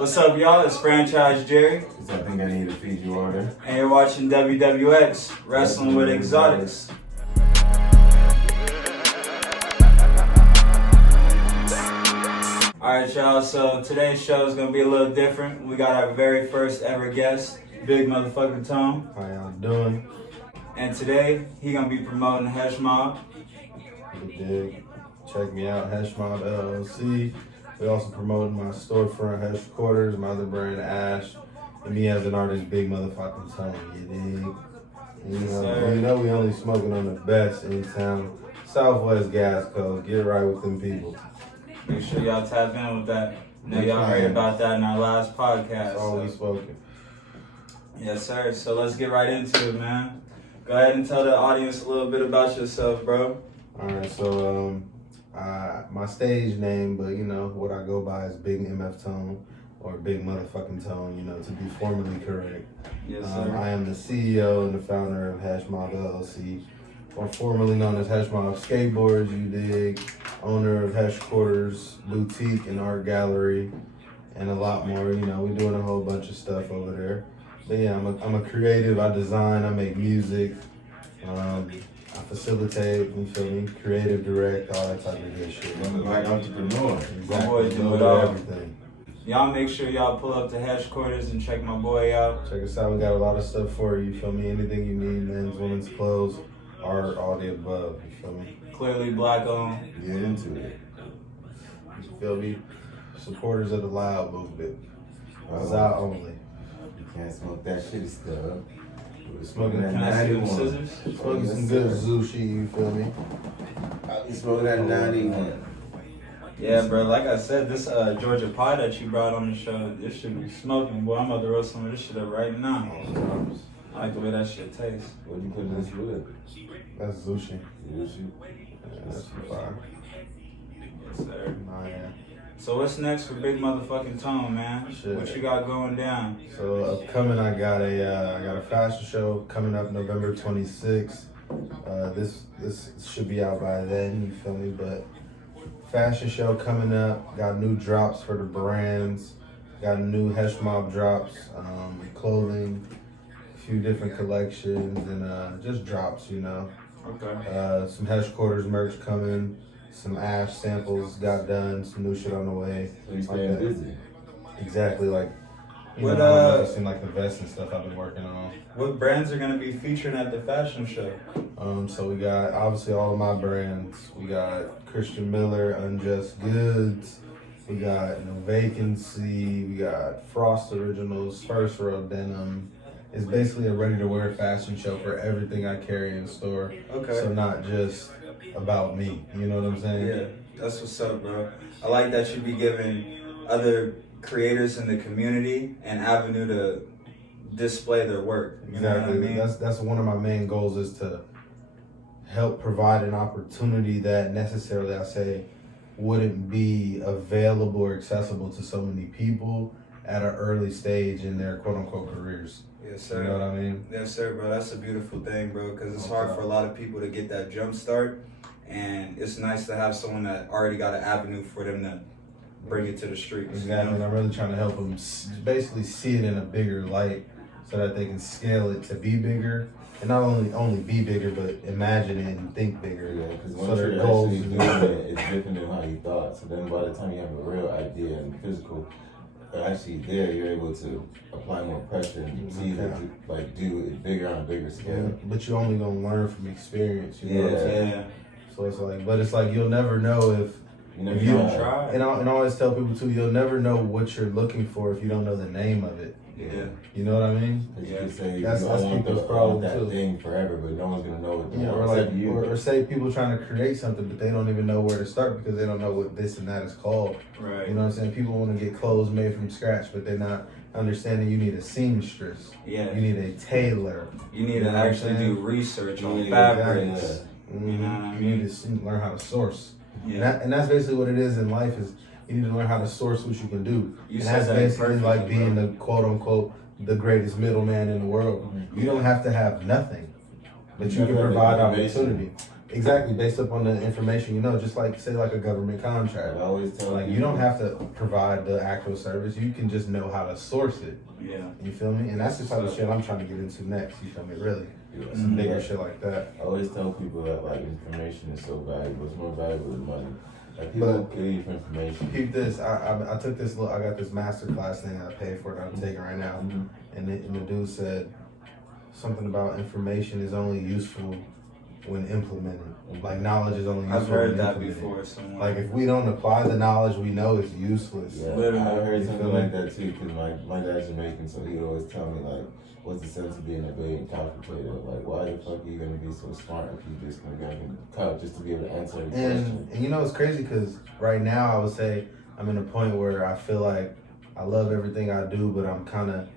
What's up, y'all? It's FranchiseJerry. I think I need to feed you water. And you're watching WWX, Wrestling with Xotics. Alright, y'all, so today's show is going to be a little different. We got our very first ever guest, Bigmftone. How y'all doing? And today, he going to be promoting HESHMOB. You dig? Check me out, HESHMOB LLC. We also promoting my storefront, Heshqtrs, my other brand, Ash, and me as an artist, Bigmftone. You dig? You know we only smoking on the best in town. Southwest Gas Coast. Get right with them people. Make sure y'all tap in with that. Know y'all heard about that in our last podcast. That's all we spoken. Yes, sir. So let's get right into it, man. Go ahead and tell the audience a little bit about yourself, bro. Alright, so my stage name, but you know what I go by is Bigmftone or Bigmftone, you know, to be formally correct. Yes, sir. I am the CEO and the founder of HESHMOB LLC, or formerly known as HESHMOB Skateboards, you dig, owner of Heshqtrs boutique and art gallery, and a lot more. You know, we're doing a whole bunch of stuff over there. But yeah, I'm a creative. I design, I make music, I facilitate, you feel me, creative direct, all that type of good shit. I'm like entrepreneur. Exactly. My boy do it all. Everything. Y'all make sure y'all pull up to Heshqtrs and check my boy out. Check us out. We got a lot of stuff for you. Feel me? Anything you need, men's, women's clothes, art, all the above. You feel me? Clearly black owned. Get into it. You feel me? Supporters of the Loud movement. Out only. You can't smoke that shitty stuff. We're Smoking that Can I see them 91. scissors? Smoking some good Zushi, you feel me? You smoking that 91. Yeah, bro. Like I said, this Georgia pie that you brought on the show, this should be smoking. Boy, I'm about to roast some of this shit up right now. I like the way that shit tastes. What you put this with? That's Zushi. Sushi. Yeah, that's fire. Yes, sir. Nah, yeah. So what's next for Bigmftone, man? Shit. What you got going down? So upcoming, I got a fashion show coming up November 26th. This should be out by then. You feel me? But fashion show coming up. Got new drops for the brands. Got new HESHMOB drops, clothing, a few different collections, and just drops. You know. Okay. Some Heshqtrs merch coming. Some Ash samples got done. Some new shit on the way. So you staying busy? Exactly, like, you What, know, I've seen like the vests and stuff I've been working on. What brands are gonna be featured at the fashion show? So we got obviously all of my brands. We got Christian Miller, Unjust Goods. We got No Vacancy. We got Frost Originals, First Row Denim. It's basically a ready-to-wear fashion show for everything I carry in store. Okay. So not just about me. You know what I'm saying? Yeah, that's what's up, bro. I like that you be giving other creators in the community an avenue to display their work. You know what I Exactly. mean? That's one of my main goals, is to help provide an opportunity that necessarily, I say, wouldn't be available or accessible to so many people at an early stage in their quote-unquote careers. Yes, sir. You know what I mean? Yes, sir, bro. That's a beautiful thing, bro, because it's hard for a lot of people to get that jump start, and it's nice to have someone that already got an avenue for them to bring it to the streets. Exactly. And I'm really trying to help them basically see it in a bigger light so that they can scale it to be bigger. And not only be bigger, but imagine it and think bigger. Yeah, because So once their you're goals actually doing it, it's different than how you thought. So then by the time you have a real idea and physical, actually there, you're able to apply more pressure and see that you like do it bigger on a bigger scale. But you're only gonna learn from experience. You know what I'm saying? Yeah. So it's like, but it's like you'll never know if You don't try. And I always tell people too, you'll never know what you're looking for if you don't know the name of it. Yeah. You know what I mean? You can say That's you don't want people's problem, that too. thing forever, but no one's gonna know what Yeah, or except like, you. or say people trying to create something, but they don't even know where to start because they don't know what this and that is called. Right. You know what I'm saying? People want to get clothes made from scratch, but they're not understanding you need a seamstress. Yeah. You need a tailor. You need You know to what I'm actually saying? do research on Yeah, fabrics. Mhm. You know what I You mean? need to learn how to source. Yeah. And that's basically what it is in life, is you need to learn how to source what you can do. You And said that's that basically perfectly, like being bro. the quote unquote the greatest middleman in the world. You don't have to have nothing, but you can provide opportunity. Exactly, based upon the information, you know, just like say like a government contract. I always tell Like people, you don't have to provide the actual service, you can just know how to source it. Yeah. You feel me? And that's the type of shit I'm trying to get into next, you feel me, really. Yeah. Some bigger shit like that. I always tell people that like information is so valuable. It's more valuable than money. Like people kill you for information. Keep this. I took this. I got this master class thing I paid for that I'm taking right now, and the dude said something about information is only useful when implemented. Like knowledge is only useful. I've heard when that implemented. before somewhere. Like if we don't apply the knowledge we know, it's useless. Yeah, Literally. I heard You something feel me? like that too. Cause my dad's Jamaican, so he always tell me like, what's the sense of being a brilliant calculator? Like, why the fuck are you gonna be so smart if you just gonna be on the couch just to be able to answer the question? And you know it's crazy because right now I would say I'm in a point where I feel like I love everything I do, but I'm kind of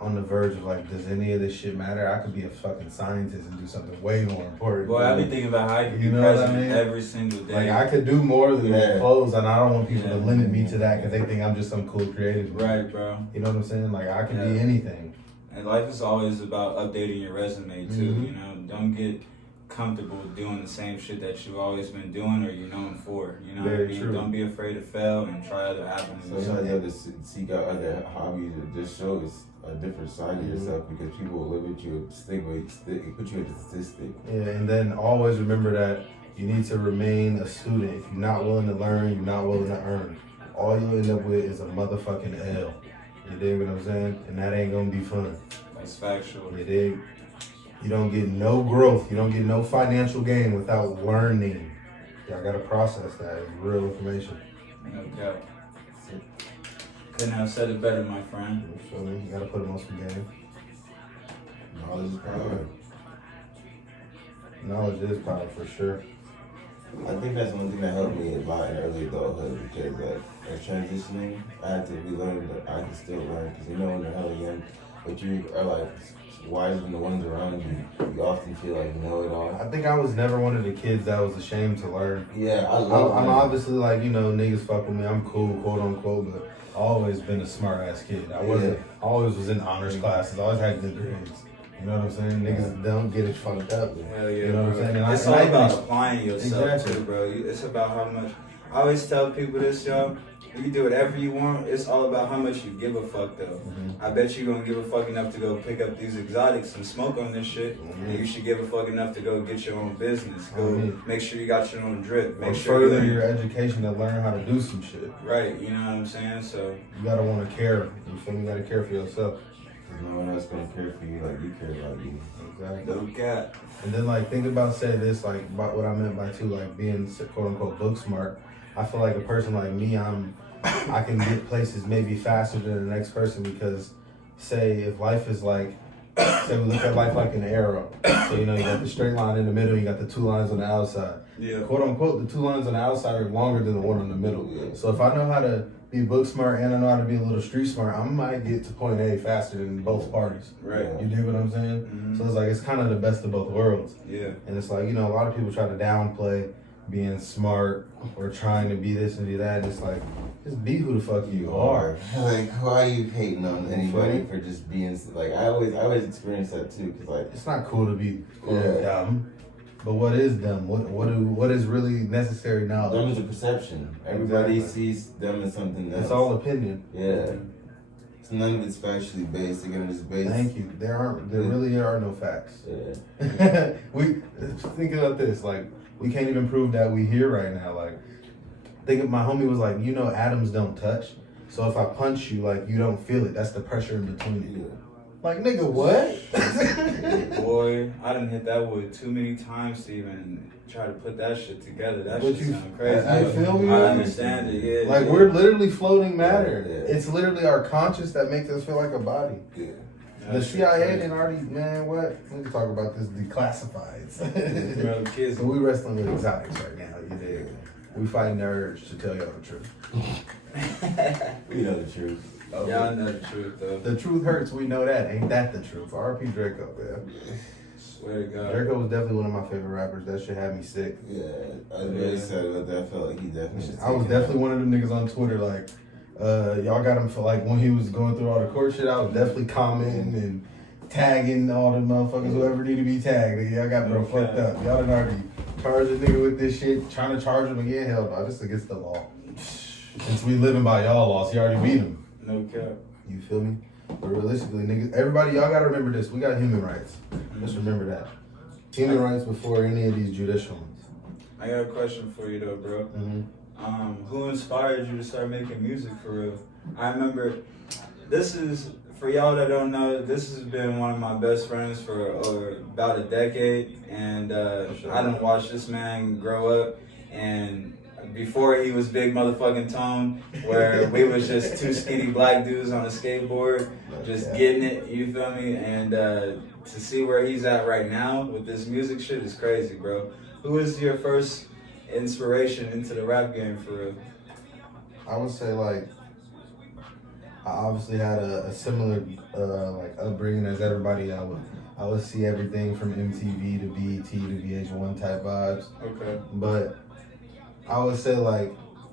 on the verge of like, does any of this shit matter? I could be a fucking scientist and do something way more important. Boy, I've been thinking about how you can You be know what I president mean? every single day. Like I could do more than make clothes, and I don't want people to Yeah. limit me to that because they think I'm just some cool creative. Right, bro. You know what I'm saying? Like I can be Yeah. anything. And life is always about updating your resume too. You know, don't get comfortable doing the same shit that you've always been doing or you're known for. You know what I Very mean? true. Don't be afraid to fail and try other avenues. Sometimes you have to seek out other hobbies that just shows a different side of yourself because people will look at you and put you as a statistic. Yeah, and then always remember that you need to remain a student. If you're not willing to learn, you're not willing to earn. All you end up with is a motherfucking L. You dig what I'm saying? And that ain't gonna be fun. That's factual. You dig? You don't get no growth. You don't get no financial gain without learning. Y'all gotta process that. It's real information. No doubt. Couldn't have said it better, my friend. You feel me? You gotta put them on some game. Knowledge is power. Knowledge is power for sure. I think that's one thing that helped me a lot in early adulthood because like as transitioning, I had to relearn that I can still learn because you know when you're hella young, but you are like wiser than the ones around you. You often feel like you know it all. I think I was never one of the kids that was ashamed to learn. Yeah, I'm obviously like, you know, niggas fuck with me. I'm cool, quote unquote, but I've always been a smart ass kid. I always was in honors classes. Always had good grades. You know what I'm saying? Niggas don't get it fucked up. Hell yeah, You know what I'm bro. saying? And It's I all even about applying yourself Exactly. too, bro. It's about how much. I always tell people this, y'all. You can do whatever you want. It's all about how much you give a fuck, though. I bet you gonna give a fuck enough to go pick up these exotics and smoke on this shit. And you should give a fuck enough to go get your own business. Go make sure you got your own drip. Make or sure further you your education to learn how to do some shit. right. You know what I'm saying? So You gotta want to care. You feel me? You gotta care for yourself. no one else gonna care for you like you care about you. Exactly. no cap. And then like think about say this like about what I meant by too like being quote unquote book smart. I feel like a person like me, I can get places maybe faster than the next person because say if life is like say we look at life like an arrow. So you know you got the straight line in the middle, you got the two lines on the outside. Yeah. Quote unquote, the two lines on the outside are longer than the one on the middle. Yeah. So if I know how to be book smart and I know how to be a little street smart, I might get to point A faster than both parties. Right. You dig what I'm saying? So it's like it's kind of the best of both worlds. Yeah. And it's like, you know, a lot of people try to downplay being smart or trying to be this and be that. It's like, just be who the fuck you are. Like, why are you hating on anybody for just being like? I always experience that too, cause like It's not cool to be Yeah. dumb. But what is dumb? What is really necessary knowledge? them is a perception. Everybody Exactly. sees them as something else. It's all opinion. Yeah. So none of it's factually based. Again, it's based. Thank you. There really are no facts. Yeah. We think about this, like we can't even prove that we here right now. Like, my homie was like, you know, atoms don't touch. So if I punch you, like you don't feel it. That's the pressure in between you. Like, nigga, what? Boy, I done hit that wood too many times to even try to put that shit together. That But shit you- sound crazy. you feel me? I understand it, yeah. Like yeah. we're literally floating matter. Yeah. It's literally our conscious that makes us feel like a body. Yeah. The That shit CIA crazy. didn't already, man, what? We can talk about this declassifieds. Bro, kids. So we wrestling with exotics right now, you dig? We fighting the urge to tell y'all the truth. We know the truth. Y'all know the truth, though. The truth hurts, we know that. Ain't that the truth? RP Draco, man. Swear to God. Draco was definitely one of my favorite rappers. That shit had me sick. Yeah, I was very sad about that. I felt like he definitely should I was take it definitely out. one of them niggas on Twitter, like, y'all got him for like when he was going through all the court shit. I was definitely commenting and tagging all the motherfuckers whoever need to be tagged. Y'all got bro fucked up. Y'all done already charged a nigga with this shit, trying to charge him again. Hell no, this is against the law. Since we living by y'all laws, he already beat him. No cap. You feel me? But realistically, niggas, everybody, y'all gotta remember this. We got human rights. Just remember that. Human rights before any of these judicial ones. I got a question for you though, bro. Who inspired you to start making music for real? I remember, this is, for y'all that don't know, this has been one of my best friends for about a decade. And I done watched this man grow up. And before he was Big Motherfucking Tone, where we was just two skinny black dudes on a skateboard, just getting it, you feel me? And to see where he's at right now with this music shit is crazy, bro. Who was your first inspiration into the rap game for real? I would say like, I obviously had a similar like upbringing as everybody. I would see everything from MTV to BET to VH1 type vibes. Okay. But I would say like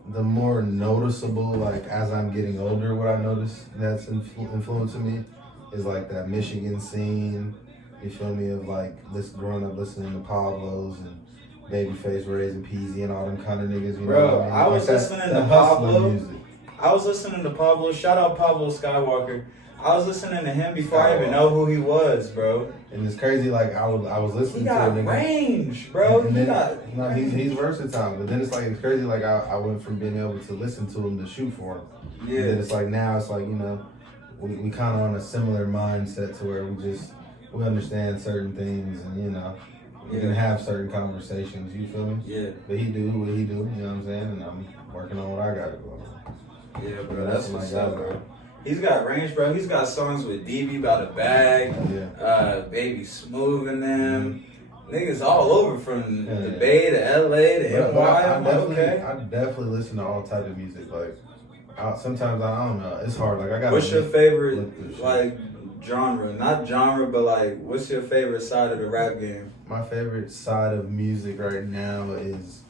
the more noticeable, like as I'm getting older, what I notice that's influencing me is like that Michigan scene. You feel me? Of like this growing up listening to Pablo's and Babyface, Raising Peasy, and all them kind of niggas. You Bro, know what I mean? I was like listening that to hustler Pablo. music. I was listening to Pablo. Shout out Pablo Skywalker. I was listening to him before I even know who he was, bro. And it's crazy. Like I was listening He to got a nigga. range, bro. And He then, got. no, he's versatile. But then it's like it's crazy. Like I went from being able to listen to him to shoot for him. Yeah. And then it's like now it's like, you know, we kind of on a similar mindset to where we understand certain things, and you know we can have certain conversations. You feel me? Yeah. But he do what he do. You know what I'm saying? And I'm working on what I got to go on. Yeah, bro. That's what's up, bro. He's got range, bro. He's got songs with DB about a bag, Baby Smooth and them. Niggas all over from the Bay to LA to NY. I definitely listen to all type of music. Like sometimes I don't know. It's hard. Like I got. What's your favorite like genre? Not genre, but like what's your favorite side of the rap game? My favorite side of music right now is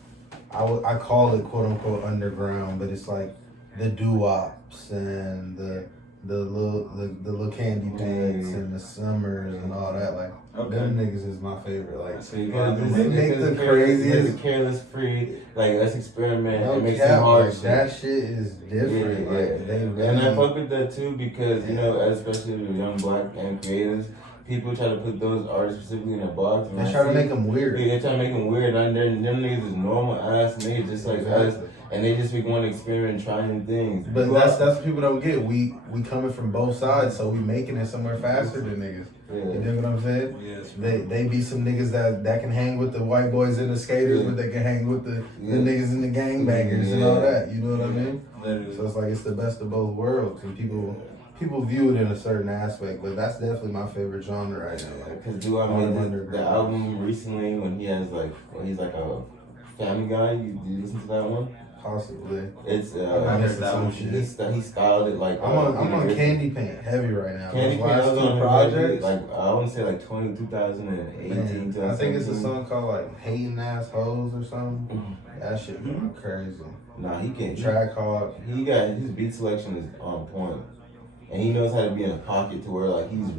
I call it quote unquote underground, but it's like the doo-wops and the little candy paints and the summers and all that. Like them niggas is my favorite. Like So they make the craziest, careless free. Like let's experiment no and make cap, some hard like, shit. that shit is different. Like they really, and I fuck with that too because you know, especially with young black and creators, people try to put those artists specifically in a box. they try to make them weird. They try to make them weird, and them niggas is normal ass niggas just like us, and they just want to experiment and try new things. But that's what people don't get. We coming from both sides, so we making it somewhere faster than niggas. Yeah. You know what I'm saying? Yes, They be some niggas that can hang with the white boys and the skaters, but they can hang with the niggas and the gangbangers and all that. You know what I mean? Literally. So it's like it's the best of both worlds, and people view it in a certain aspect. But that's definitely my favorite genre right now. Like, Cause do I made the album recently when he's like a family guy. You listen to that one? possibly. It's I missed some shit. He styled it like I'm on Candy Paint heavy right now. Candy Those Paint. last I was two on projects. like I want to say like 2018. Man, I think it's a song called like Hating Ass Hoes or something. That shit going crazy. Nah, he can Track hard. He got his beat selection is on point. And he knows how to be in a pocket to where like he's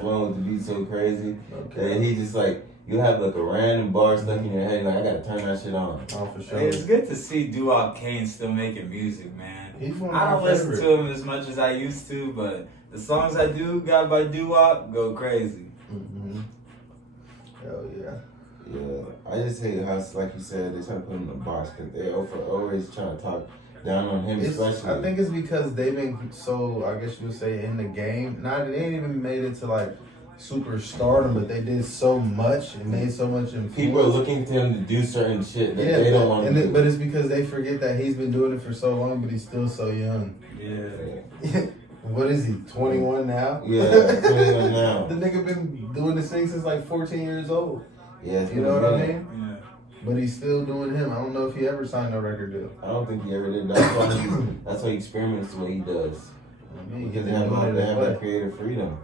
flowing with the beat so crazy. Okay. And he just like you have like a random bar stuck in your head, like I gotta turn that shit on. Oh, for sure. Hey, it's good to see Doo-Wop Kane still making music, man. He's one of I don't my listen favorite. to him as much as I used to, but the songs I do got by Doo-Wop go crazy. Mm-hmm. Hell yeah. Yeah, I just hate how, like you said, they try to put him in a box because they always trying to talk down on him, especially. I think it's because they've been so, I guess you would say, in the game. Not they ain't even made it to like super stardom, but they did so much and made so much influence. People are looking to him to do certain shit that they don't want to do. But it's because they forget that he's been doing it for so long, but he's still so young. Yeah. What is he, 21 now? Yeah, 21 now. The nigga been doing this thing since like 14 years old. Yeah, you know what I mean? Yeah. But he's still doing him. I don't know if he ever signed a record deal. I don't think he ever did. That's why he experiments the way he does. Because they have that creative freedom.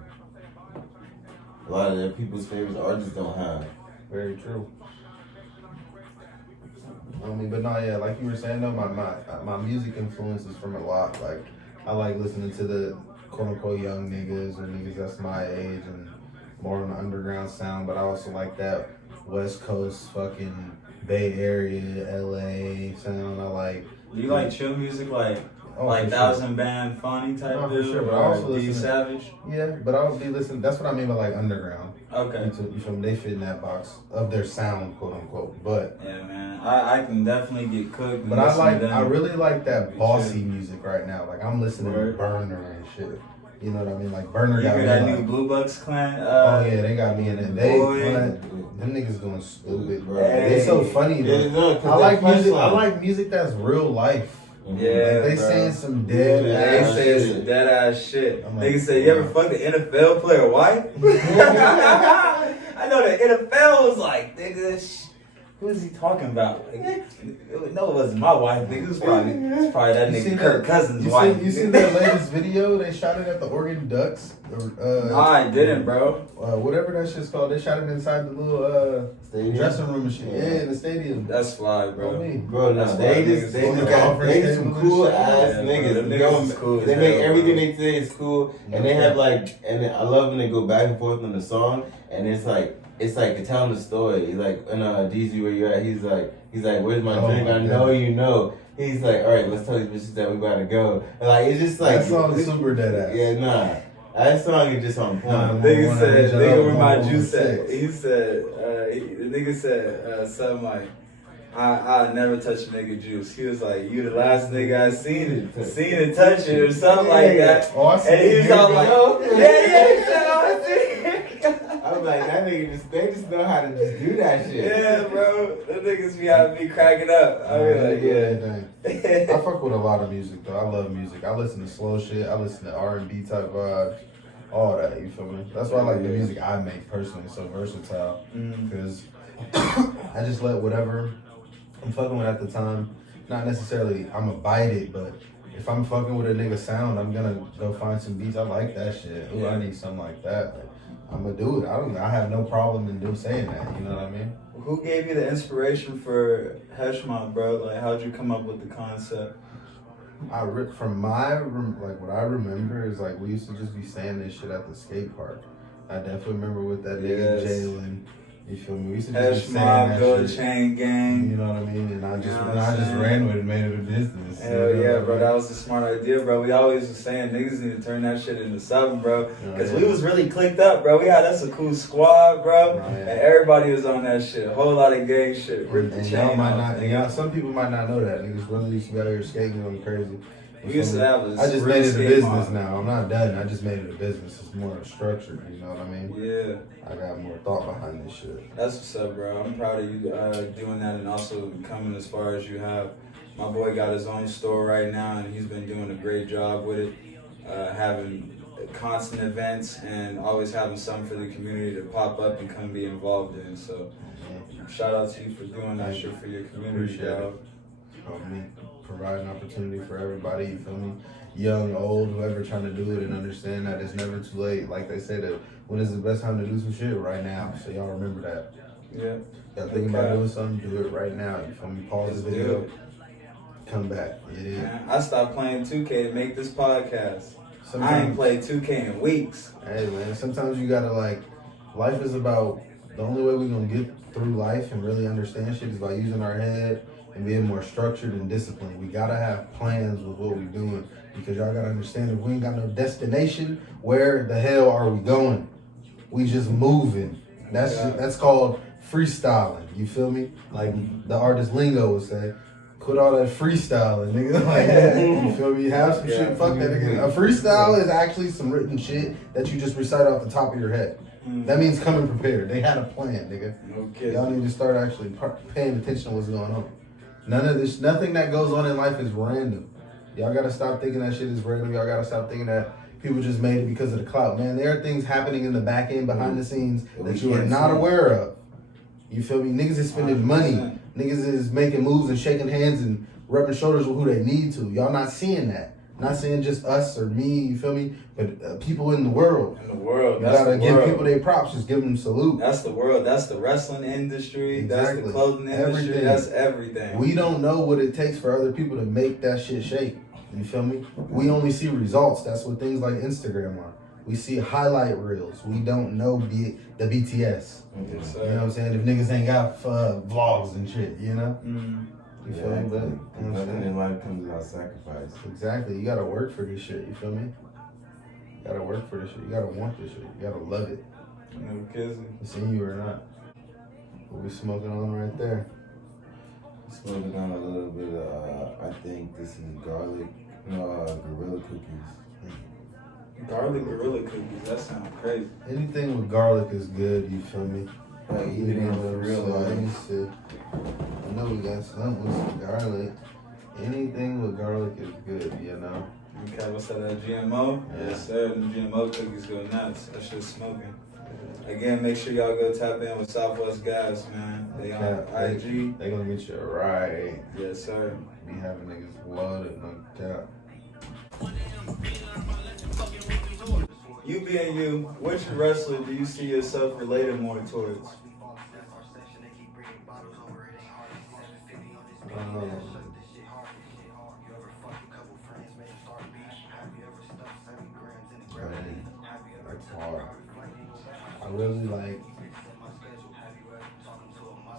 A lot of their people's favorite artists don't have. Very true. I mean, but no, yeah, like you were saying though, my music influences from a lot. Like, I like listening to the quote unquote young niggas or niggas that's my age and more on the underground sound, but I also like that West Coast fucking Bay Area, LA sound. I like. Do you like chill music like for Thousand Band Funny type No, of for sure, but I also or D listen to- Savage? Yeah, but I would be listening. That's what I mean by like underground. Okay. You feel me? They fit in that box of their sound, quote unquote. But Yeah, man. I can definitely get cooked. but I really like that bossy music right now. Like I'm listening to Word. Burner and shit. You know what I mean? Like Burner You got hear me. that Like, new Blue Bucks Clan? oh yeah, they got me in it. They Boy. them niggas going stupid, bro. Hey. They so funny, Yeah, bro. no, 'cause I like that music. I punchline. like music that's real life. Yeah, Like they bro. saying some dead They ass say shit. some dead ass shit. I'm like, Niggas say, you ever fucked an NFL player wife? I know the NFL was like, nigga, who is he talking about? Like, no, it wasn't my wife, nigga. It was probably that You seen nigga Kirk that- Cousins' You wife. seen that latest video? They shot it at the Oregon Ducks. No, I didn't, bro. Whatever that shit's called. They shot it inside the little Stadium? dressing room and shit. Yeah, in the stadium. That's fly, On bro. me. Bro, no, That's they why just niggas they go to just the got conference they table some and cool shit. ass Yeah, bro, niggas. them They niggas go- is cool as They make hell, everything bro. they say is cool, and they have like, and I love when they go back and forth on the song, and it's like telling the story. Like in DZ where you at, he's like, where's my Oh drink? my I know God. you know. He's like, all right, let's tell these bitches that we gotta go. And like it's just like That song is super dead ass. Yeah, nah. That song is just on point. Nah, Nigga One said, on each nigga other, where my one on juice at. six. He said, the nigga said something like, I never touch a nigga juice. He was like, you the last nigga I seen it touch it or something like that. Oh, I see And he was all like, Okay. yeah, he said, oh, I see it. I'm like, that nigga they just know how to just do that shit. Yeah, bro. The niggas be having me cracking up. I be like, yeah. I fuck with a lot of music though. I love music. I listen to slow shit. I listen to R&B type vibes. All that, you feel me? That's why I like the music I make personally. It's so versatile. Because I just let whatever I'm fucking with at the time. Not necessarily I'm going to bite it, but if I'm fucking with a nigga sound, I'm gonna go find some beats. I like that shit. Ooh, I need something like that. Like, I'm gonna do it. I have no problem in saying that. You know what I mean? Who gave you the inspiration for HESHMOB, bro? Like, how'd you come up with the concept? From what I remember is like we used to just be saying this shit at the skate park. I definitely remember with that nigga Yes. Jalen. You feel me? We used to just be saying HESHMOB, that Gold shit. Chain Gang. You know what I mean? And I just You know what I'm I just saying? ran with it, made it a business. Hell You know yeah, what I bro. mean? That was a smart idea, bro. We always was saying niggas need to turn that shit into something, bro. Because we was really clicked up, bro. We had us a cool squad, bro. Oh, yeah. And everybody was on that shit. A whole lot of gang shit. Ripped the And chain y'all might off, not, and nigga. y'all, some people might not know that. Niggas really used to be out here skating going crazy. We used to have a I just real made it a skate business mob. now. I'm not done. I just made it a business. It's more structured, you know what I mean? Yeah. I got more thought behind this shit. That's what's up, bro. I'm proud of you doing that and also coming as far as you have. My boy got his own store right now, and he's been doing a great job with it, having constant events and always having something for the community to pop up and come be involved in. So, shout out to you for doing that shit for your community, Appreciate it. dog. Me providing opportunity for everybody, you feel me? Young, old, whoever trying to do it and understand that it's never too late. Like they say, that when is the best time to do some shit? Right now. So y'all remember that. Yeah. Y'all thinking about doing something, do it right now. You feel me? Pause Let's the do video, it. come back. Yeah. Man, I stopped playing 2K to make this podcast. I Sometimes- ain't played 2K in weeks. Hey man, sometimes you gotta life is about, the only way we're gonna get through life and really understand shit is by using our head and being more structured and disciplined. We gotta have plans with what we're doing because y'all gotta understand if we ain't got no destination, where the hell are we going? We just moving. That's called freestyling. You feel me? Like the artist lingo would say. Quit all that freestyling, nigga. Like, you feel me? Have some shit. Fuck that, nigga. A freestyle is actually some written shit that you just recite off the top of your head. That means coming prepared. They had a plan, nigga. No kidding. Y'all need to start actually paying attention to what's going on. Nothing that goes on in life is random. Y'all gotta stop thinking that shit is random. Y'all gotta stop thinking that people just made it because of the clout. Man, there are things happening in the back end, behind the scenes that you are not aware of. You feel me? Niggas is spending money. 100%. Niggas is making moves and shaking hands and rubbing shoulders with who they need to. Y'all not seeing that. Not saying just us or me, you feel me? But people in the world. In the world, You that's gotta the give world. people their props. Just give them salute. That's the world. That's the wrestling industry. That's Exactly. the clothing industry. Everything. That's everything. We don't know what it takes for other people to make that shit shake. You feel me? We only see results. That's what things like Instagram are. We see highlight reels. We don't know the BTS. Yes, You sir. know what I'm saying? If niggas ain't got vlogs and shit, you know? Mm. You feel me? But, you know what I'm nothing saying? in life comes without sacrifice. Exactly. You gotta work for this shit, you feel me? You gotta work for this shit. You gotta want this shit. You gotta love it. No kidding. It's in you or not. What we smoking on right there? Smoking on a little bit of, I think this is gorilla cookies. Garlic gorilla cookies. That sounds crazy. Anything with garlic is good, you feel me? Like eating it for real Let me life. see. I know we got something with some garlic. Anything with garlic is good, you know? Okay, what's that GMO? Yeah. Yes, sir. Them GMO cookies go nuts. That shit's smoking. Again, make sure y'all go tap in with Southwest Gas, man. They on IG. They gonna get you right. Yes, sir. Be having niggas loaded, no doubt. You being you, which wrestler do you see yourself related more towards? That's hard. I really like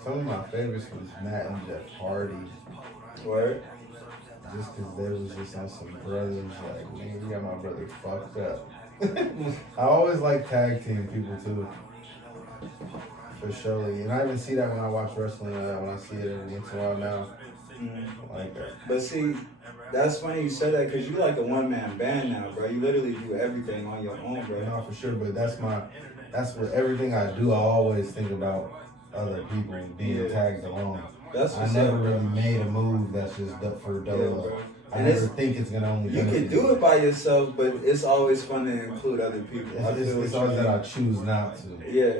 some of my favorites was Matt and Jeff Hardy. Word? Just cause they was just on some brothers like, man, we got my brother fucked up. I always like tag team people too. For sure. And I even see that when I watch wrestling, when I see it every once in a while now. I like that. But see, that's funny you said that because you like a one-man band now, bro. You literally do everything on your own, bro. No, for sure, but that's what everything I do, I always think about other people being tagged along. That's I what's never up, bro. really made a move that's just for Yeah, double. bro. I And never think it's gonna only You benefit can do it by yourself, but it's always fun to include other people. I feel It's what you always that mean. I choose not to. Yeah,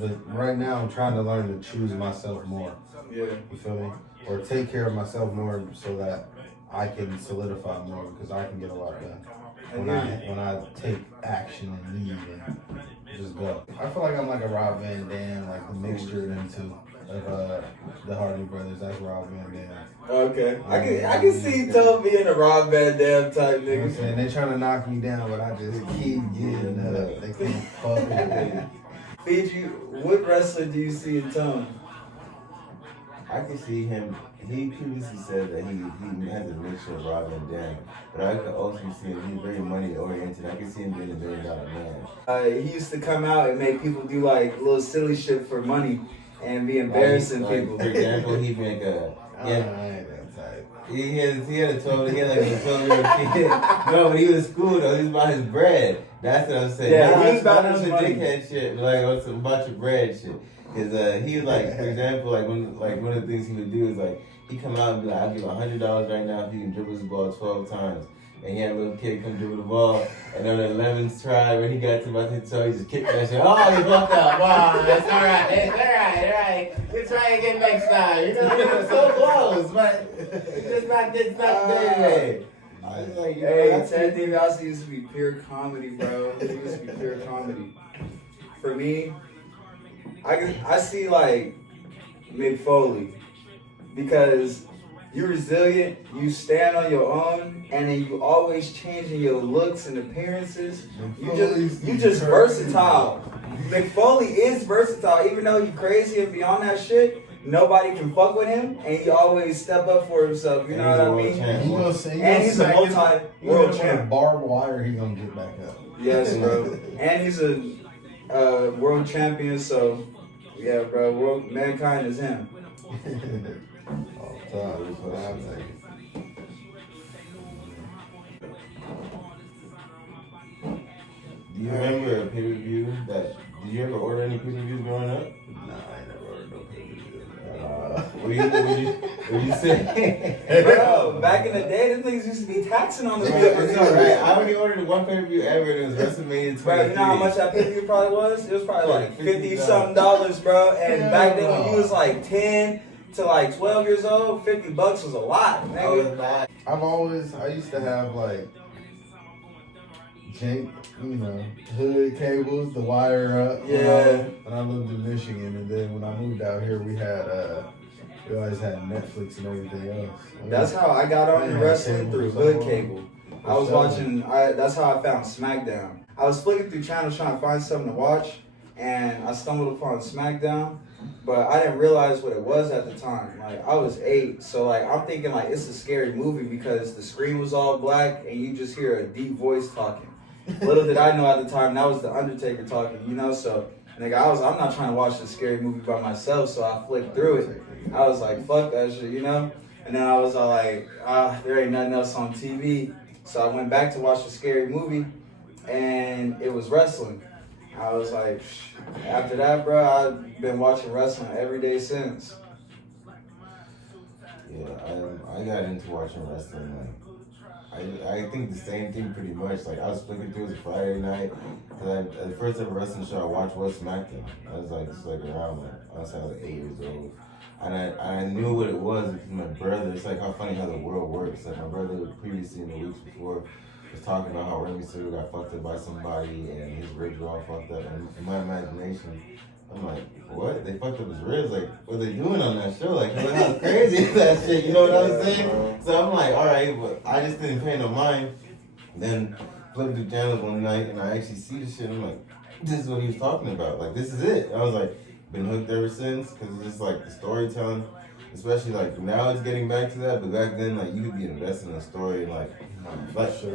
But right now, I'm trying to learn to choose myself more. yeah. You feel me? Or take care of myself more so that I can solidify more because I can get a lot done when I take action and lead and just go. I feel like I'm like a Rob Van Dam, like the mixture of them two. Of the Hardy brothers, that's Rob Van Dam. Okay, I can see Toe being a Rob Van Dam type You know what I'm nigga. saying? They trying to knock me down, but I just keep getting up. They can't fuck with me. Fiji, what wrestler do you see in Tone? I can see him. He previously said that he has a mixture of Rob and Dan, but I can also see him. He's very money oriented. I can see him being $1 million man. He used to come out and make people do like little silly shit for money and be embarrassing people. For example, he'd make a. I ain't that type. He had a 12-year-old kid. No, when he was in school though, he was about his bread. That's what I'm saying. Yeah, not he was about not his the money. dickhead shit, but like on some bunch of bread shit. Cause he was like, for example, one of the things he would do is like he come out and be like, I'll give $100 right now if you can dribble this ball 12 times. And he had a little kid come dribble the ball, and on the 11th try, when he got to about his toe, he just kicked that shit. Oh, he fucked up. Wow, that's all right. It's all right. Let's try again next time. You know, it's so close, but it's not there. I was like, Hey, Ted DiBiase used to be pure comedy, bro. He used to be pure comedy. For me, I see like Mick Foley because you're resilient, you stand on your own, and then you always changing your looks and appearances. You just versatile. Mick Foley is versatile, even though he's crazy and beyond that shit. Nobody can fuck with him, and he always step up for himself. You know what I mean? He will say, And he's a multi-world champ. Barbed wire, he gonna get back up. Yes, bro. And he's a world champion, so yeah, bro. Mankind is him. All time, that's what I'm saying. Do you remember a pay-per-view that, did you ever order any pay-per-views growing up? Nah, I ain't never ordered no pay-per-view. What you say? Bro, back in the day, them niggas used to be taxing on the It's alright. I only ordered one pay-per-view ever, and it was WrestleMania 23. Bro, you know how much that pay-per-view probably was? It was probably like $50-something, bro. And back then when you was like 10 to like 12 years old, $50 was a lot, nigga. I used to have like hood cables, the wire up. Yeah. When I lived in Michigan, and then when I moved out here, we always had Netflix and everything else. That's how I got on the wrestling through hood cable. I was watching. That's how I found SmackDown. I was flicking through channels trying to find something to watch, and I stumbled upon SmackDown. But I didn't realize what it was at the time. Like, I was 8, so like I'm thinking like it's a scary movie because the screen was all black and you just hear a deep voice talking. Little did I know at the time that was the Undertaker talking, you know. So nigga, I'm not trying to watch this scary movie by myself. So I flicked through it. I was like, fuck that shit, you know. And then I was all like, there ain't nothing else on TV. So I went back to watch the scary movie, and it was wrestling. I was like, after that, bro, I've been watching wrestling every day since. Yeah, I got into watching wrestling. Like, I think the same thing pretty much. Like, I was flicking through, it was Friday night. The first ever wrestling show I watched was SmackDown. I was like, just like around, like, I was like 8 years old. And I knew what it was because my brother, it's like how funny how the world works. Like, my brother previously in the weeks before was talking about how Remy Mysterio got fucked up by somebody and his ribs were all fucked up. And in my imagination, I'm like, what? They fucked up his ribs? Like, what are they doing on that show? Like, how crazy is that shit? You know what I'm saying? So I'm like, all right, but I just didn't pay no mind. Then flipped through channels one night and I actually see the shit. I'm like, this is what he was talking about. Like, this is it. And I was like, been hooked ever since because it's just like the storytelling, especially like now it's getting back to that, but back then like you could be invested in a story and like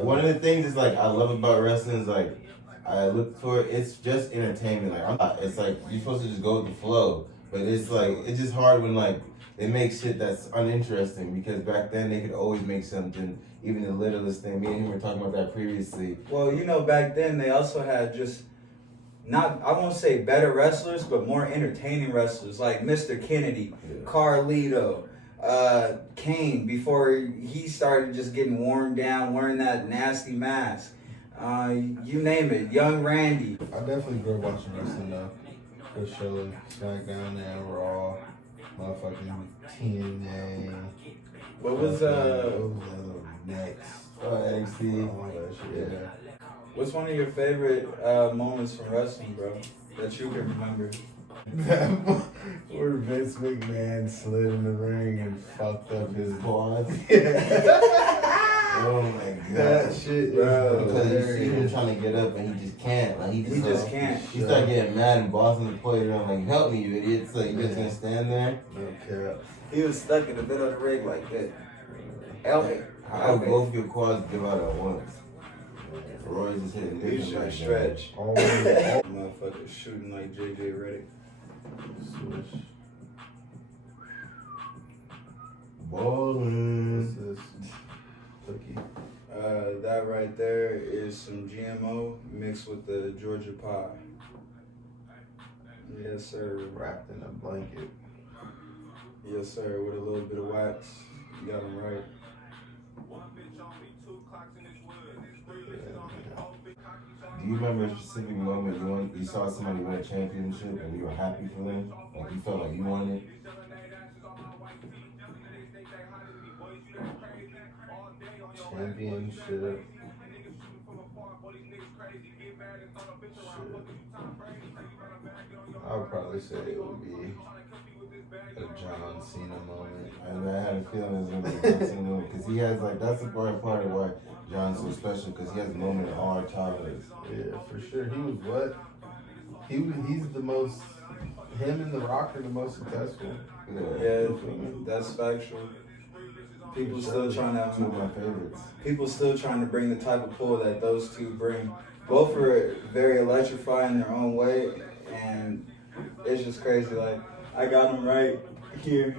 one of the things is like I love about wrestling is like I look for it, it's just entertainment. Like it's like you're supposed to just go with the flow, but it's like it's just hard when like they make shit that's uninteresting because back then they could always make something, even the littlest thing. Me and him were talking about that previously. Well, you know, back then they also had just I won't say better wrestlers, but more entertaining wrestlers like Mr. Kennedy, Carlito, Kane, before he started just getting worn down, wearing that nasty mask. You name it, Young Randy. I definitely grew up watching wrestling though. For sure. SmackDown and Raw, motherfucking TNA. What was next? NXT. All that shit, yeah. What's one of your favorite moments from wrestling, bro, that you can remember? Where Vince McMahon slid in the ring and fucked up his quads. Oh my god. That shit, bro. Because you see him trying to get up and he just can't. Like he just can't. He started getting mad and bossing the player around like, help me, you idiot. So you just gonna stand there? Okay. He was stuck in the middle of the ring like that. Help me. How both your quads give out at once? Roy's just hitting He different should like stretch. Motherfucker shooting like JJ Redick. Switch. Ballin'. Cookie. That right there is some GMO mixed with the Georgia pie. Yes, sir. Wrapped in a blanket. Yes, sir. With a little bit of wax. You got him right. Do you remember a specific moment you saw somebody win a championship and you were happy for them? Like you felt like you won it? Championship. Shit. I would probably say it would be a John Cena moment. And I had a feeling it was going to be a John Cena moment because he has like, that's the part of why John's so special because he has a moment in all our childhoods. Yeah, for sure. He was what? He's the most, him and The Rock are the most successful. Yeah, that's factual. People still trying to, two of my favorites. People still trying to bring the type of pull that those two bring. Both are very electrifying in their own way, and it's just crazy. Like, I got them right here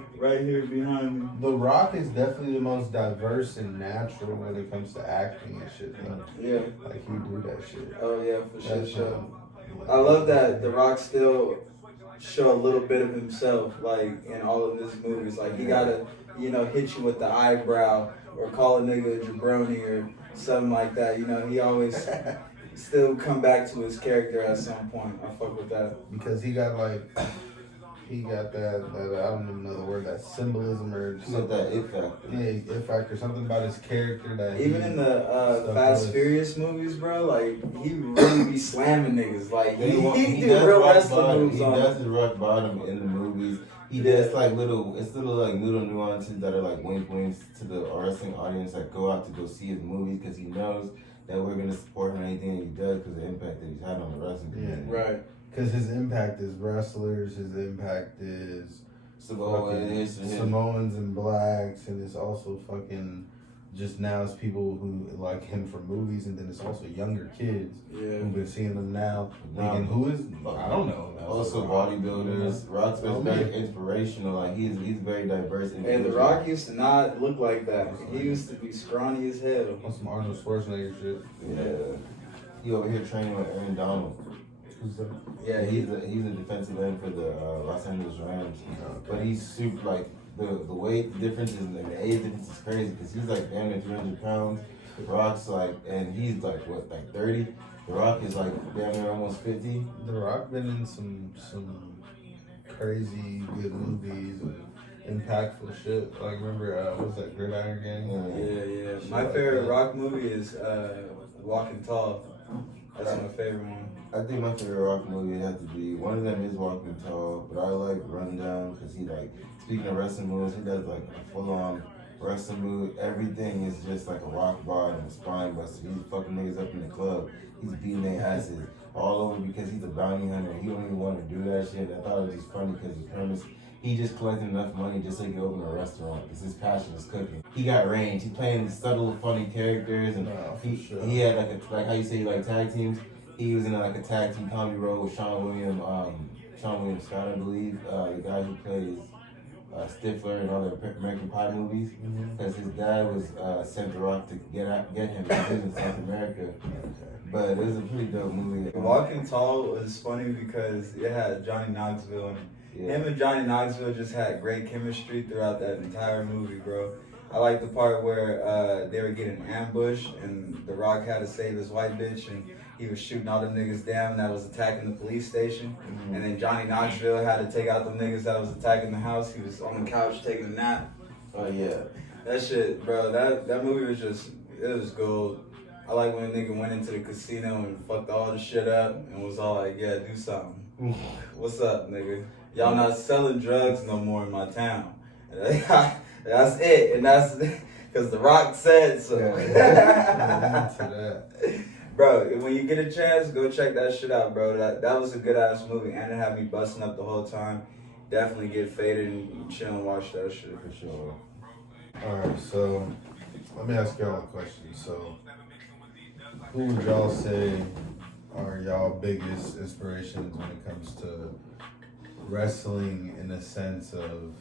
behind me. The Rock is definitely the most diverse and natural when it comes to acting and shit. Yeah. Like, he do that shit. Oh yeah, for sure. That's Sure. I love that The Rock still show a little bit of himself, like in all of his movies. Like he gotta, hit you with the eyebrow or call a nigga a jabroni or something like that. He always still come back to his character at some point. I fuck with that. Because he got that, I don't even know the word, that symbolism or He got that it factor. Yeah, it factor, something about his character that even in the Fast Furious movies, bro, like he really be slamming niggas. Like he do real wrestling moves on. He does his rock bottom in the movies. He does like little like little nuances that are like winks to the wrestling audience that go out to go see his movies because he knows that we're gonna support him in anything that he does because of the impact that he's had on the wrestling community. Right. Because his impact is wrestlers, his impact is Samoans and blacks, and it's also fucking just now it's people who like him from movies, and then it's also younger kids who've been seeing him now. Thinking, who is? I don't know. Also bodybuilders. Rock's very inspirational. Like he's very diverse. And The Rock used to not look like that. He used to be scrawny as hell. On some Arnold Schwarzenegger shit. Yeah. He over here training with Aaron Donald. Yeah, he's a defensive end for the Los Angeles Rams. But he's super like the weight differences and the age difference is crazy because he's like damn near 300 pounds. The Rock's like, and he's like what, like 30. The Rock is like damn near almost 50. The Rock been in some crazy good movies and impactful shit. Like remember what was that Gridiron Gang? Yeah. My favorite Rock movie is Walking Tall. That's my favorite one. I think my favorite Rock movie has to be, one of them is Walking Tall, but I like Rundown because he like, speaking of wrestling moves, he does like a full-on wrestling move. Everything is just like a rock bottom, a spine buster. He's fucking niggas up in the club. He's beating their asses all over because he's a bounty hunter. He don't even want to do that shit. I thought it was just funny because the premise, he just collected enough money just so he could open a restaurant because his passion is cooking. He got range. He playing subtle, funny characters, and he had like how you say like tag teams. He was in like a tag team comedy role with Sean William Scott, I believe, the guy who plays Stifler in all the American Pie movies, because his dad was sent to Rock to get him in South America. But it was a pretty dope movie. Walking Tall was funny because it had Johnny Knoxville in it. Him and Johnny Knoxville just had great chemistry throughout that entire movie, bro. I like the part where they were getting ambushed and The Rock had to save his white bitch and he was shooting all them niggas down that was attacking the police station. And then Johnny Knoxville had to take out them niggas that was attacking the house. He was on the couch taking a nap. Oh yeah. That shit, bro, that movie was just, it was gold. I like when a nigga went into the casino and fucked all the shit up and was all like, yeah, do something. What's up, nigga? Y'all not selling drugs no more in my town. That's it, and that's because The Rock said so. Bro, when you get a chance, go check that shit out, bro. That was a good ass movie, and it had me busting up the whole time. Definitely get faded and chill and watch that shit for sure. Alright, so let me ask y'all a question. So, who would y'all say are y'all biggest inspirations when it comes to wrestling in the sense of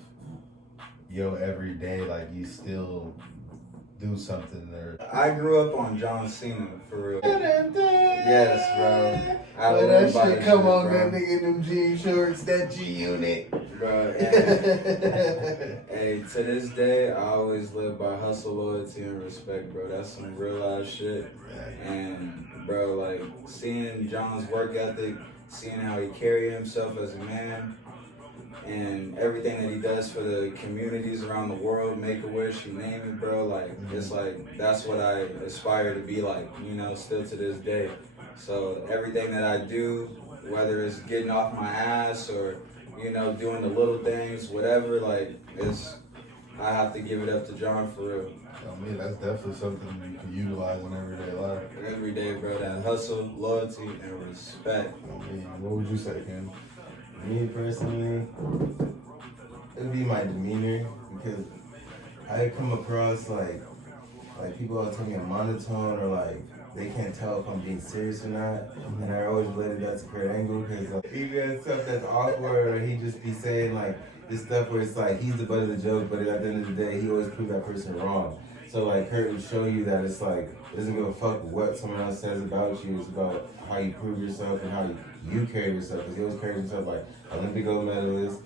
every day, like you still do something there? I grew up on John Cena, for real. Yes, bro. That shit come on, that nigga in them jean shorts, that G-Unit. Bro, hey, to this day, I always live by hustle, loyalty, and respect, bro. That's some real ass shit. And, bro, like, seeing John's work ethic, seeing how he carried himself as a man, and everything that he does for the communities around the world, Make-A-Wish, you name it, bro, like, it's like, that's what I aspire to be like, still to this day. So everything that I do, whether it's getting off my ass or, doing the little things, whatever, like, I have to give it up to John for real. I mean, that's definitely something you can utilize in everyday life. Every day, bro, that hustle, loyalty, and respect. I mean, what would you say, Ken? Me personally, it'd be my demeanor because I come across like people are telling me I'm monotone or like they can't tell if I'm being serious or not, and I always related that to Kurt Angle because he does stuff that's awkward or he just be saying like this stuff where it's like he's the butt of the joke, but at the end of the day he always proved that person wrong. So like Kurt would show you that it's like it doesn't give a fuck what someone else says about you. It's about how you prove yourself and how you carry yourself. Because he always carries himself like Olympic gold medalist,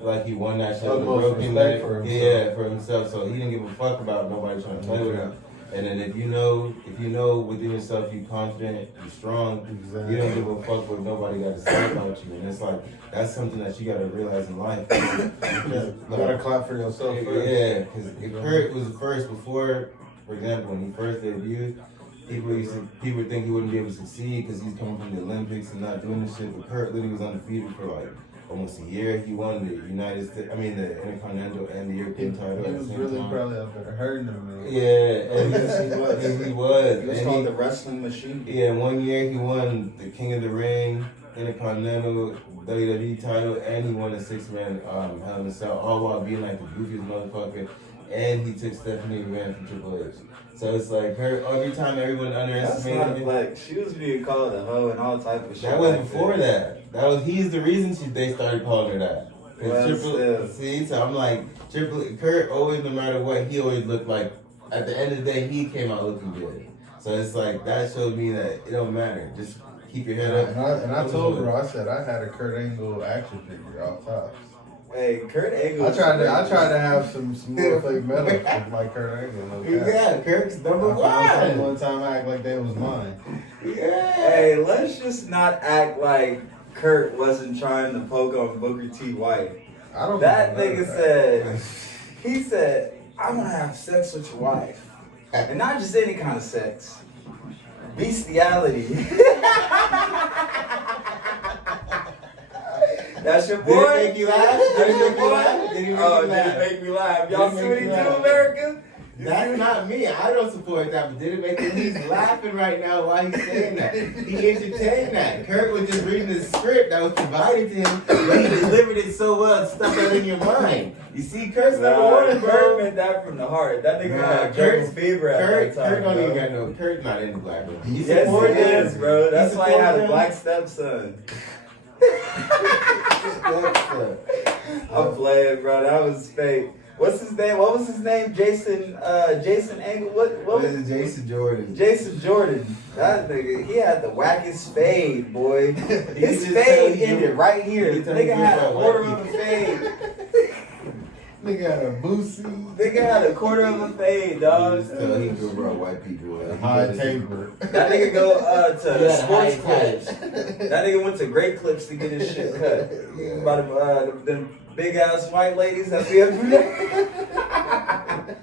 like he won that shit with a broken leg. Yeah, for himself. So he didn't give a fuck about nobody trying to play with him. And then if you know within yourself you're confident, you're strong, you don't give a fuck what nobody got to say about you. And it's like that's something that you got to realize in life. You gotta clap for yourself first. Yeah, because if Kurt was the first before, for example, when he first debuted, people would think he wouldn't be able to succeed because he's coming from the Olympics and not doing this shit. But Kurt literally was undefeated for like almost a year. He won the United States, the Intercontinental and the European title He at the was same really time. probably up there hurting him, man. Yeah, and Yes, he was. he was. He was And called the Wrestling Machine. Yeah, 1 year he won the King of the Ring, Intercontinental, WWE title, and he won a 6-man Hell in a Cell, all while being like the goofiest motherfucker. And he took Stephanie McMahon from Triple H. So it's like every time everyone That's underestimated not him. like she was being called a hoe and all type of shit. That was like before that. He's the reason they started calling her that. 'Cause Well, so I'm like, Kurt always, no matter what, he always looked like, at the end of the day, he came out looking good. So it's like, that showed me that it don't matter. Just keep your head up. And I told her, I said I had a Kurt Angle action figure off top. Hey, Kurt Angle. I tried to have some more fake metal with my Kurt Angle. No cap. Yeah, Kurt's number I found some one. one time I act like they was mine. Yeah. Hey, let's just not act like Kurt wasn't trying to poke on Booker T. White. I don't That know nigga said, he said, I want to have sex with your wife. And not just any kind of sex. Bestiality. That's your boy? Did it make you laugh? That's Did it your make you boy? laugh? Did it make you Oh, did laugh? it make me laugh? Y'all Did it see make what he you do, laugh? America? That's not me. I don't support that, but did it make him? He's laughing right now while he's saying that. He entertained that. Kurt was just reading the script that was provided to him, but he delivered it so well, it stuck that in your mind. You see, Kurt's number one, Kurt bro. meant that from the heart. That nigga had Kurt's German fever at Kurt that time, don't bro. even got no. Kurt's not into black women. He Yes, supported he is, them. bro. That's He why he had supported a them. black stepson. Stepson. I'm playing, bro. That was fake. What's his name? What was his name? Jason Angle. What was This is Jason Jordan. Jason Jordan. That nigga, he had the wackest fade, boy. His just fade tell you- ended right here. he tell Nigga you had a about quarter white of a fade. Nigga had a boosie. Nigga had a quarter of a fade, dog. So he grew up around white people. A high taper. That nigga go to He had a sports high clips. That nigga went to Great Clips to get his shit cut. Yeah. About them big ass white ladies that be up there.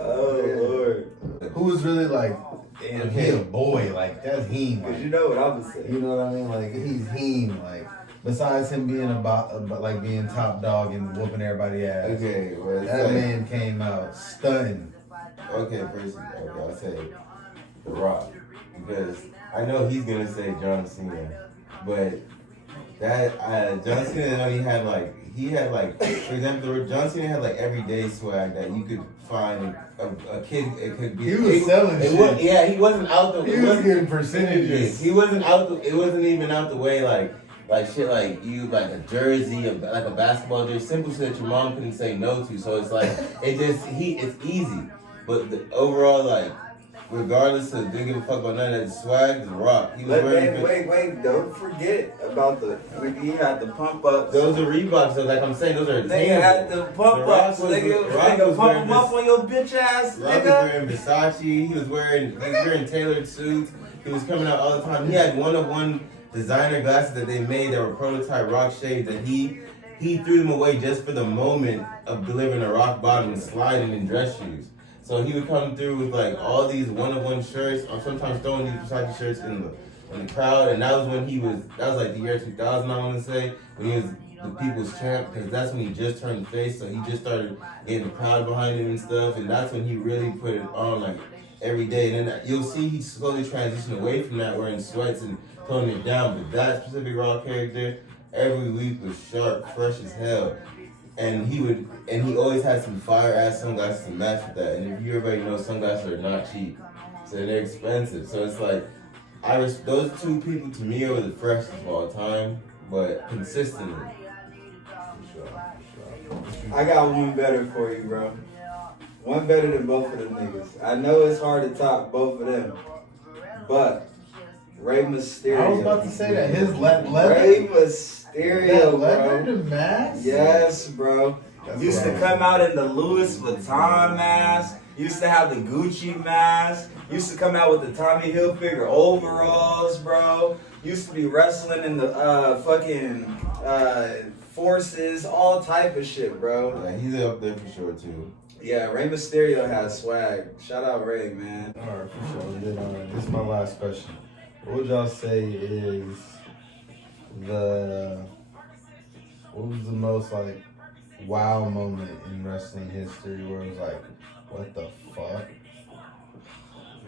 Oh Lord. Who was really like, damn, he a boy, like that's him. Cause Like, you know what I was saying. you know what I mean? Like he's him. Like besides him being like being top dog and whooping everybody ass, Okay, well, it's that like, man came out stunning. Okay, first, I'll say The Rock, because I know he's gonna say John Cena, but that John Cena only had like for example, John Cena had like everyday swag that you could find a kid. It could be. He was selling shit. Yeah, he wasn't out the. He it was wasn't- getting percentages. He wasn't out the. It wasn't even out the way like shit like you like a jersey, like a basketball jersey, simple shit that your mom couldn't say no to. So it's like it's easy, but the overall like. Regardless of didn't give a fuck about none of that swag, The Rock. He was wearing. Wait! Don't forget about he had the pump ups. Those are Reeboks. So like I'm saying, those are Nigga had the pump ups. Rock Nigga was pump wearing them up on your bitch ass, Rock was nigga. wearing Versace. He was wearing tailored suits. He was coming out all the time. He had one-of-one designer glasses that they made that were prototype Rock shades that he threw them away just for the moment of delivering a rock bottom and sliding in dress shoes. So he would come through with like all these one-of-one shirts, or sometimes throwing these Versace shirts in the crowd, and that was when that was like the year 2000, I want to say, when he was the people's champ, because that's when he just turned face, so he just started getting the crowd behind him and stuff, and that's when he really put it on like every day. And then you'll see he slowly transitioned away from that, wearing sweats and toning it down, but that specific Raw character, every week was sharp, fresh as hell. And he always had some fire ass sunglasses to match with that. And if you everybody know, sunglasses are not cheap, so they're expensive. So it's like, those two people to me are the freshest of all time, but consistently. I got one better for you, bro. One better than both of them niggas. I know it's hard to top both of them, but Rey Mysterio. I was about to say that his leather. Rey Mysterio, leather bro. the mask. Yes, bro. That's Used to right. come out in the Louis Vuitton mask. Used to have the Gucci mask. Used to come out with the Tommy Hilfiger overalls, bro. Used to be wrestling in the fucking forces, all type of shit, bro. Yeah, he's up there for sure too. Yeah, Rey Mysterio has swag. Shout out Rey, man. All right, for sure. Then, this is my last question. What would y'all say is what was the most like wow moment in wrestling history where it was like, what the fuck?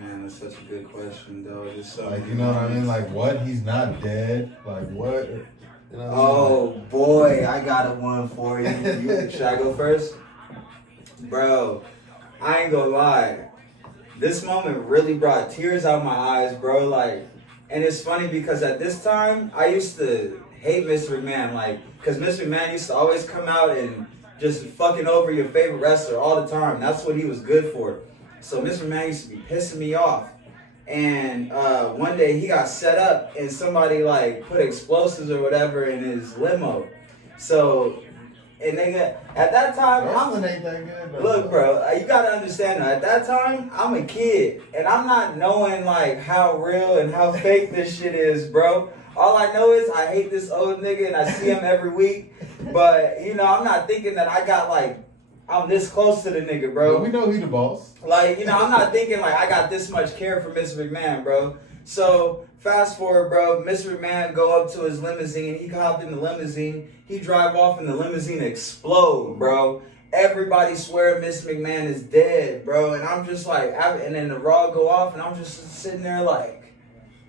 Man, that's such a good question, though. Just so Like, you know what I mean? Like, what? He's not dead. Like, what? You know what Oh boy, I got one for you. Should I go first? Bro, I ain't gonna lie. This moment really brought tears out my eyes, bro. Like, and it's funny because at this time, I used to hate Mr. McMahon. Like, because Mr. McMahon used to always come out and just fucking over your favorite wrestler all the time. That's what he was good for. So Mr. McMahon used to be pissing me off. And one day he got set up and somebody like put explosives or whatever in his limo. So, and they got, at that time, Wrestling ain't that good, bro. look, bro, you gotta understand that at that time, I'm a kid and I'm not knowing like how real and how fake this shit is, bro. All I know is I hate this old nigga and I see him every week. But, you know, I'm not thinking that I got like, I'm this close to the nigga, bro. But we know he the boss. Like, you know, I'm not thinking like I got this much care for Mr. McMahon, bro. So fast forward, bro. Mr. McMahon go up to his limousine. He hop in the limousine. He drive off and the limousine explode, bro. Everybody swear Mr. McMahon is dead, bro. And I'm just like, and then the Raw go off and I'm just sitting there like,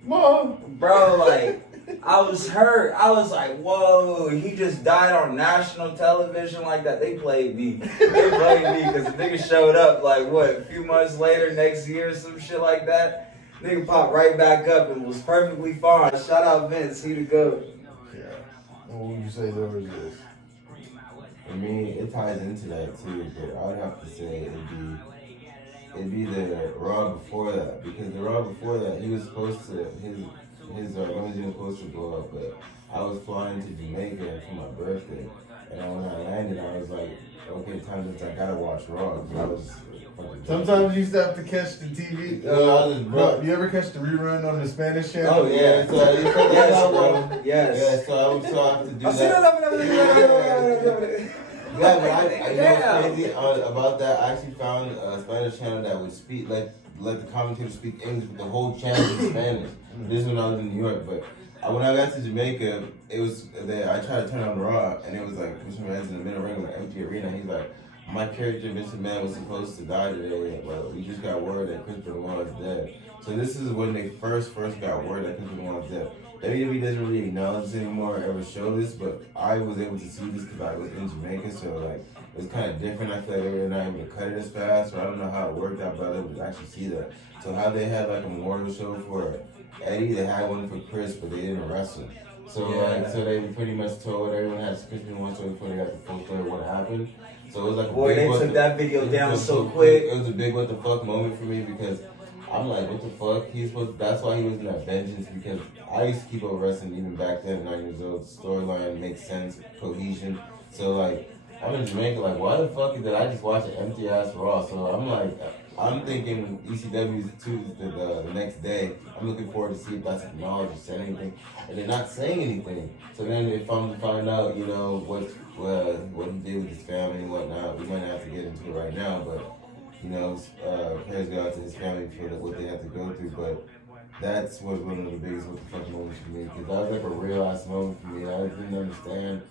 Mom. bro, like, I was hurt. I was like, whoa, he just died on national television like that. They played me. They played me because the nigga showed up like, what, a few months later, next year, some shit like that. Nigga popped right back up and was perfectly fine. Shout out Vince, he the GOAT. Yeah. What would you say there was this? I mean, it ties into that too, but I would have to say it'd be the Raw before that, because the Raw before that, he was supposed to, his limousine was supposed to go up, but I was flying to Jamaica for my birthday, and when I landed, I was like, okay, I gotta watch Raw. I was Sometimes you used to have to catch the TV. You ever catch the rerun on the Spanish channel? Oh yeah, so Yes, bro. Yes. Yeah, so I have to do that. Yeah, but I know crazy about that. I actually found a Spanish channel that would speak, let the commentators speak English, but the whole channel was Spanish. This is when I was in New York, but when I got to Jamaica, it was I tried to turn on Raw, and it was like Mr. Man's in the middle ring, like empty arena. He's like, my character, Mr. Man, was supposed to die today, but we just got word that Christopher Benoit is dead. So this is when they first got word that Christopher Benoit is dead. WWE doesn't really acknowledge this anymore or ever show this, but I was able to see this because I was in Jamaica, so like it was kind of different. I feel like they were not able to cut it as fast, or I don't know how it worked out, but I was able to actually see that. So how they had like a memorial show for Eddie, they had one for Chris, but they didn't wrestle. So so they pretty much told everyone had Chris Benoit show before they got the full story of what happened. So it was like a boy, big they took that video down so quick. It was a big what the fuck moment for me because I'm like, what the fuck? That's why he was in that vengeance, because I used to keep up wrestling even back then, 9 years old. Storyline makes sense, cohesion. So like, I'm in Jamaica, like, why the fuck did I just watch an empty ass Raw? So I'm like, I'm thinking ECW's Tuesday the next day. I'm looking forward to see if that's acknowledged or said anything, and they're not saying anything. So then if I'm to find out, you know, what he did with his family and whatnot, we might not have to get into it right now, but. You know, prayers go out to his family for what they had to go through, but that's was one of the biggest what the fuck moments for me, because that was like a real ass moment for me. I didn't understand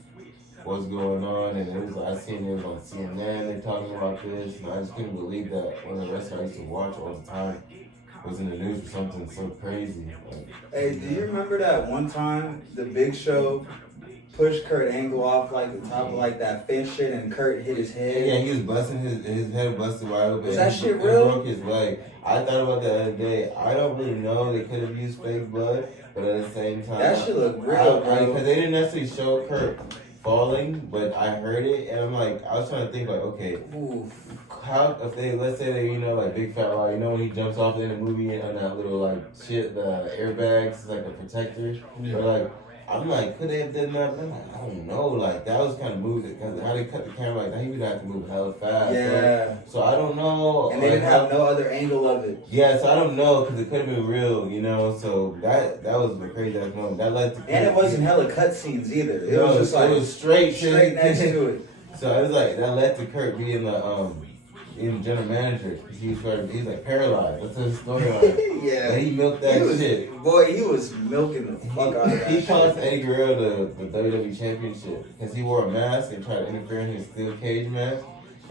what's going on, and it was I seen it on CNN, they talking about this, and I just couldn't believe that one of the wrestlers I used to watch all the time was in the news for something so crazy. Like, hey, do you remember that one time the Big Show pushed Kurt Angle off like the top of like that fence shit and Kurt hit his head? Yeah, he was busting his head busted wide open. Was that shit real? Broke his leg. I thought about that the other day. I don't really know. They could have used fake blood, but at the same time, that shit look real, bro. Because they didn't necessarily show Kurt falling, but I heard it, and I'm like, I was trying to think like, okay, how if they let's say they like Big Fat Lie, when he jumps off in the movie on that little like shit, the airbags, like a protector, but like. I'm like, could they have done that? But I'm like, I don't know. Like, that was kind of moved. Because how they cut the camera like that, he would have to move hella fast. Yeah. Right? So I don't know. And they didn't have no other angle of it. Yeah, so I don't know because it could have been real, So that was the crazy ass moment. That led to. And it wasn't hella cutscenes either. It was just like it was straight next to it. So it was like that led to Kurt being the even general manager. He's like paralyzed. That's his storyline. Yeah. And he milked that shit. Boy, he was milking the fuck out of that He shit. cost Eddie Guerrero the WWE Championship because he wore a mask and tried to interfere in his steel cage match.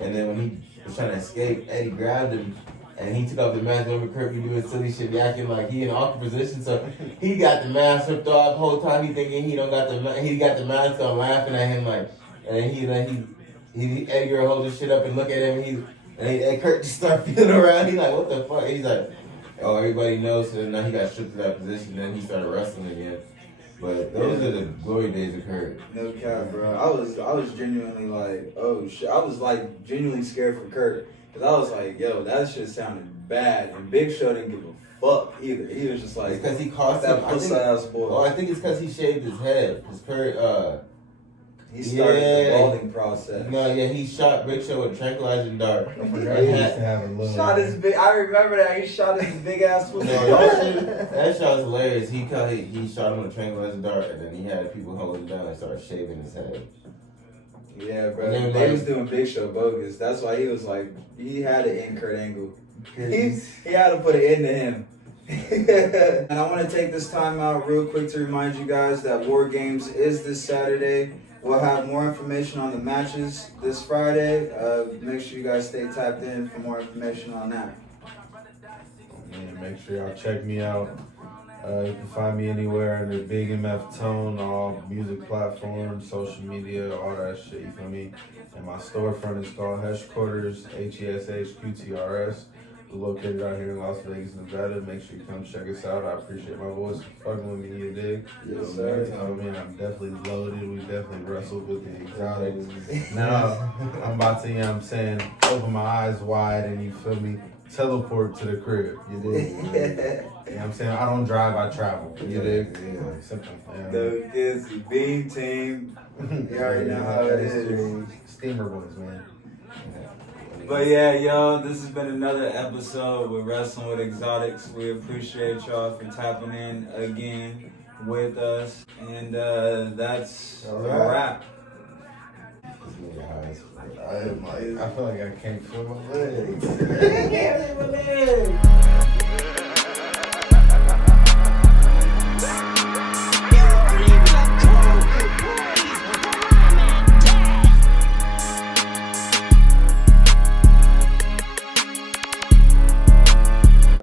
And then when he was trying to escape, Eddie grabbed him and he took off the mask. Remember Kurt be doing silly shit, be acting like he in an awkward position. So he got the mask ripped off the whole time. He thinking he got the mask on, laughing at him like, and then Eddie Guerrero hold his shit up and look at him. And Kurt just start feeling around. He's like, what the fuck? He's like, oh, everybody knows. So now he got stripped to that position. Then he started wrestling again. But those are the glory days of Kurt. No cap, bro. I was genuinely like, oh shit. I was like genuinely scared for Kurt. Cause I was like, yo, that shit sounded bad. And Big Show didn't give a fuck either. He was just like, because he cost that him. pussy ass boy. Oh, I think it's because he shaved his head. Because Kurt, he started the balding process. No, yeah, he shot Big Show with a tranquilizer dart. I forgot he used to have a little. Shot his big. I remember that he shot his big ass foot. That shot was hilarious. He shot him with a tranquilizer dart, and then he had people holding him down and started shaving his head. Yeah, bro. They was doing Big Show bogus. That's why he was like, he had to end Kurt Angle. He had to put it into him. And I want to take this time out real quick to remind you guys that War Games is this Saturday. We'll have more information on the matches this Friday. Make sure you guys stay tapped in for more information on that. And make sure y'all check me out. You can find me anywhere under Bigmftone, all music platforms, social media, all that shit, you feel me? And my storefront is called Heshqtrs, HESHQTRS. We're located out here in Las Vegas, Nevada. Make sure you come check us out. I appreciate my voice for fucking with me, you dig? Yes, sir. You know what I mean? I'm definitely loaded. We definitely wrestled with the exotics. Now, I'm about to, you know what I'm saying, open my eyes wide and, you feel me, teleport to the crib, you dig? You know what I'm saying? I don't drive, I travel, you dig? Yeah. Simple. The kids, the Beam Team. You already know how it is. Steamer boys, man. But yeah, y'all, this has been another episode with Wrestling with Xotics. We appreciate y'all for tapping in again with us. And that's a wrap. I feel like I can't feel my legs. I can't feel my legs.